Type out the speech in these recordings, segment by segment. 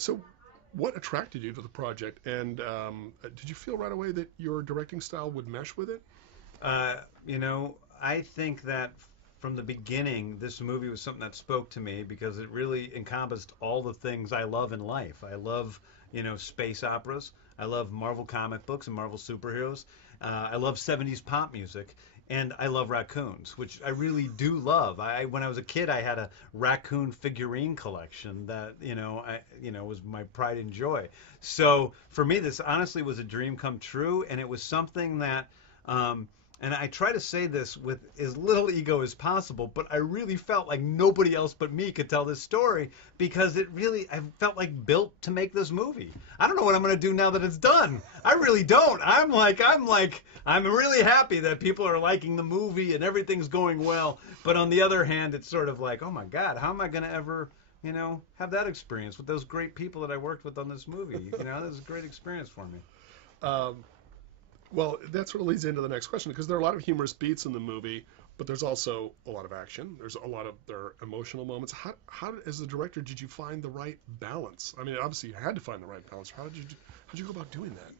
So, what attracted you to the project, and did you feel right away that your directing style would mesh with it? I think that from the beginning, this movie was something that spoke to me because it really encompassed all the things I love in life. I love, space operas. I love Marvel comic books and Marvel superheroes. I love 70s pop music. And I love raccoons, which I really do love. When I was a kid, I had a raccoon figurine collection that was my pride and joy. So for me, this honestly was a dream come true, and it was something that and I try to say this with as little ego as possible, but I really felt like nobody else but me could tell this story because I felt like built to make this movie. I don't know what I'm going to do now that it's done. I really don't. I'm really happy that people are liking the movie and everything's going well. But on the other hand, it's sort of like, oh my God, how am I going to ever, have that experience with those great people that I worked with on this movie? This is a great experience for me. Um, Well, that sort of leads into the next question because there are a lot of humorous beats in the movie, but there's also a lot of action. There are emotional moments. As a director, did you find the right balance? I mean, obviously you had to find the right balance. How'd you go about doing that?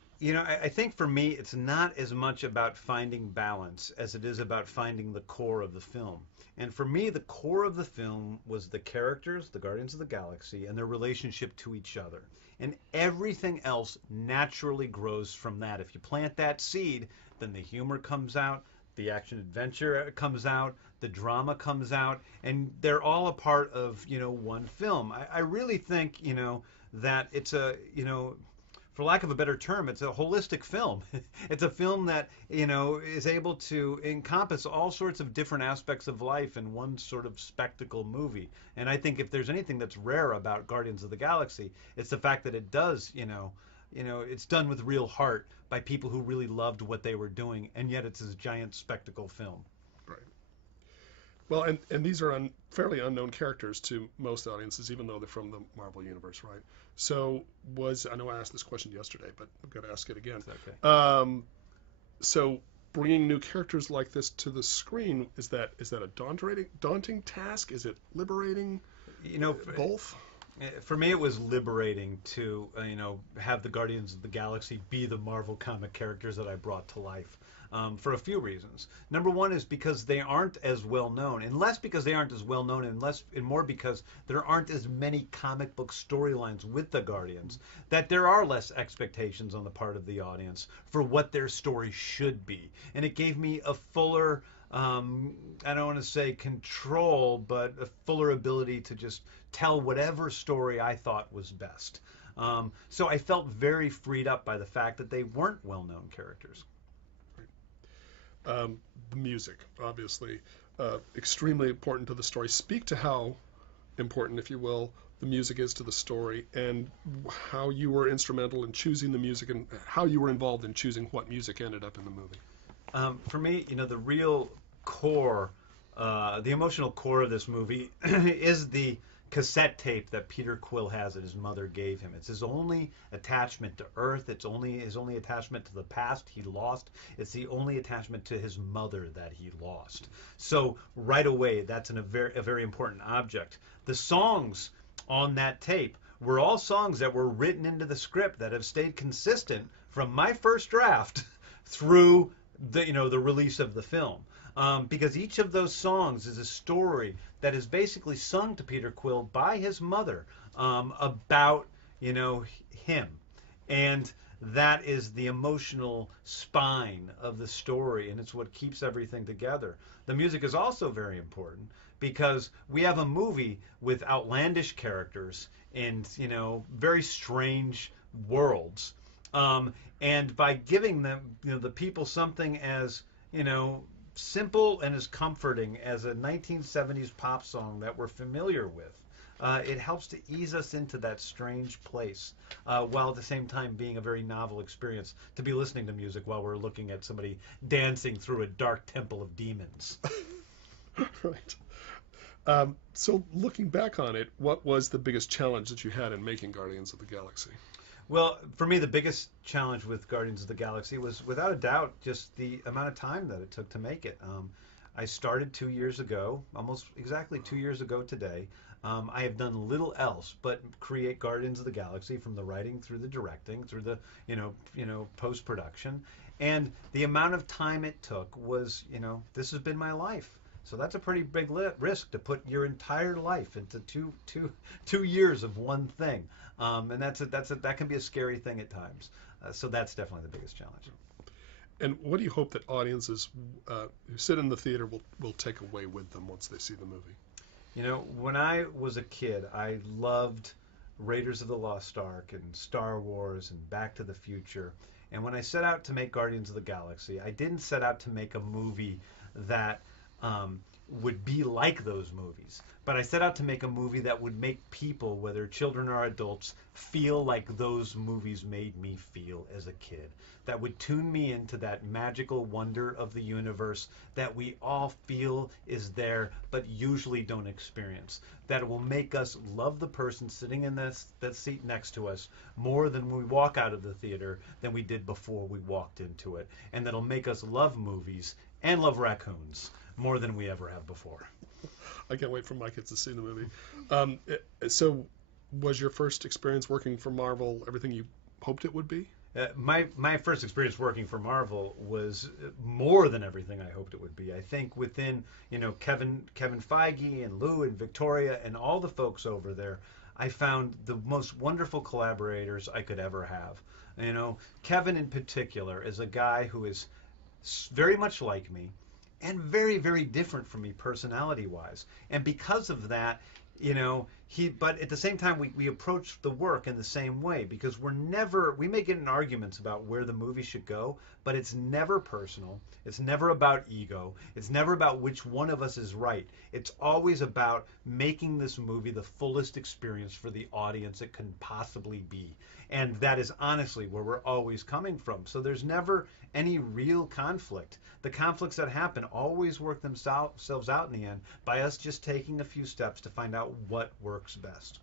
I think for me, it's not as much about finding balance as it is about finding the core of the film. And for me, the core of the film was the characters, the Guardians of the Galaxy, and their relationship to each other. And everything else naturally grows from that. If you plant that seed, then the humor comes out, the action adventure comes out, the drama comes out, and they're all a part of, one film. I really think, that it's for lack of a better term, it's a holistic film. It's a film that, is able to encompass all sorts of different aspects of life in one sort of spectacle movie. And I think if there's anything that's rare about Guardians of the Galaxy, it's the fact that it does, it's done with real heart by people who really loved what they were doing, and yet it's this giant spectacle film. Right. Well, and these are fairly unknown characters to most audiences, even though they're from the Marvel universe, right? So I know I asked this question yesterday, but I've got to ask it again. It's okay. So bringing new characters like this to the screen, is that a daunting task? Is it liberating? Both. For me, it was liberating to have the Guardians of the Galaxy be the Marvel comic characters that I brought to life. For a few reasons. Number one is because they aren't as well known, and less because they aren't as well known, and more because there aren't as many comic book storylines with the Guardians, that there are less expectations on the part of the audience for what their story should be. And it gave me a fuller, I don't want to say control, but a fuller ability to just tell whatever story I thought was best. So I felt very freed up by the fact that they weren't well-known characters. The music, obviously, extremely important to the story. Speak to how important, if you will, the music is to the story and how you were instrumental in choosing the music and how you were involved in choosing what music ended up in the movie. For me, the real core, the emotional core of this movie is the cassette tape that Peter Quill has that his mother gave him. It's his only attachment to Earth. It's his only attachment to the past he lost. It's the only attachment to his mother that he lost. So right away, that's a very important object. The songs on that tape were all songs that were written into the script that have stayed consistent from my first draft through the release of the film. Because each of those songs is a story that is basically sung to Peter Quill by his mother about, him. And that is the emotional spine of the story, and it's what keeps everything together. The music is also very important because we have a movie with outlandish characters and, very strange worlds. And by giving them, the people something as, simple and as comforting as a 1970s pop song that we're familiar with, it helps to ease us into that strange place, while at the same time being a very novel experience to be listening to music while we're looking at somebody dancing through a dark temple of demons. Right. So looking back on it, what was the biggest challenge that you had in making Guardians of the Galaxy? Well, for me, the biggest challenge with Guardians of the Galaxy was, without a doubt, just the amount of time that it took to make it. I started 2 years ago, almost exactly 2 years ago today. I have done little else but create Guardians of the Galaxy, from the writing through the directing through the post production, and the amount of time it took was, this has been my life. So that's a pretty big risk, to put your entire life into 2 years of one thing, and that can be a scary thing at times. So that's definitely the biggest challenge. And what do you hope that audiences who sit in the theater will take away with them once they see the movie? When I was a kid, I loved Raiders of the Lost Ark and Star Wars and Back to the Future. And when I set out to make Guardians of the Galaxy, I didn't set out to make a movie that would be like those movies. But I set out to make a movie that would make people, whether children or adults, feel like those movies made me feel as a kid. That would tune me into that magical wonder of the universe that we all feel is there, but usually don't experience. That will make us love the person sitting in that seat next to us more than when we walk out of the theater than we did before we walked into it. And that'll make us love movies and love raccoons more than we ever have before. I can't wait for my kids to see the movie. So, was your first experience working for Marvel everything you hoped it would be? My first experience working for Marvel was more than everything I hoped it would be. I think within Kevin Feige and Lou and Victoria and all the folks over there, I found the most wonderful collaborators I could ever have. Kevin in particular is a guy who is very much like me, and very, very different from me personality-wise. And because of that, but at the same time, we approach the work in the same way, because we may get in arguments about where the movie should go, but it's never personal. It's never about ego. It's never about which one of us is right. It's always about making this movie the fullest experience for the audience it can possibly be. And that is honestly where we're always coming from. So there's never any real conflict. The conflicts that happen always work themselves out in the end by us just taking a few steps to find out what works best.